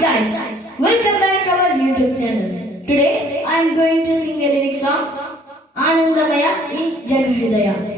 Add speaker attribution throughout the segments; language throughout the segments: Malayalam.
Speaker 1: guys, welcome back to our YouTube channel. Today I am going to sing a lyric song Anandamaya in Jagadaya.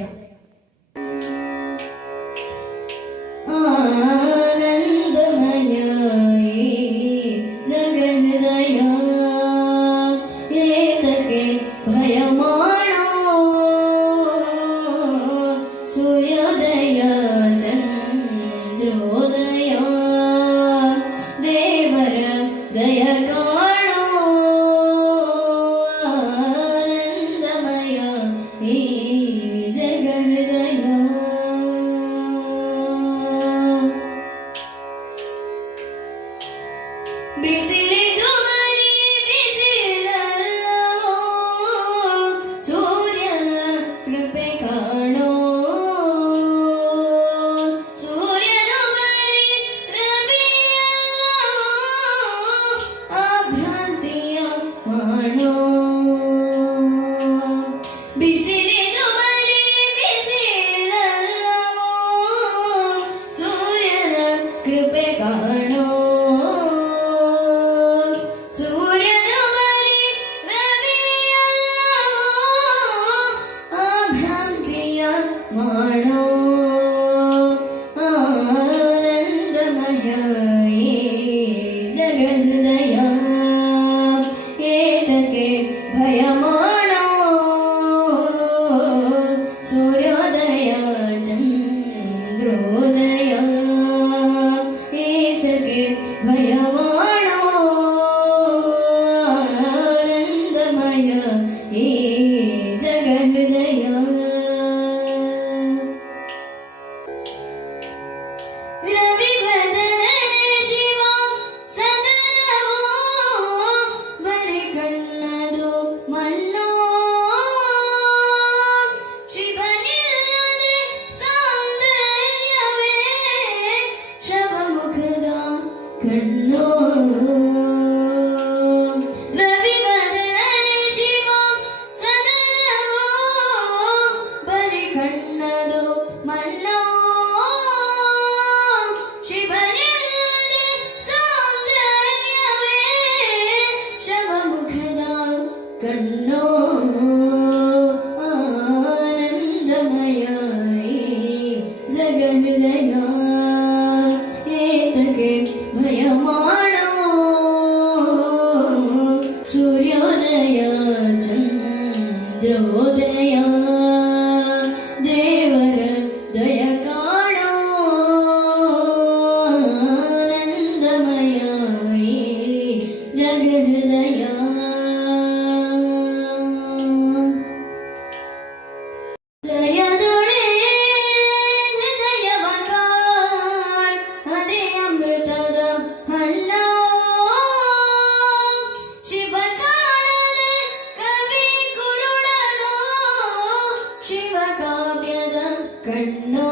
Speaker 1: का vai കണ്ണോ ആനന്ദമയായി ജഗനുദനാ ഏതൊക്കെ ഭയമാണോ സൂര്യോദയ ചന്ദ്രോദയ No.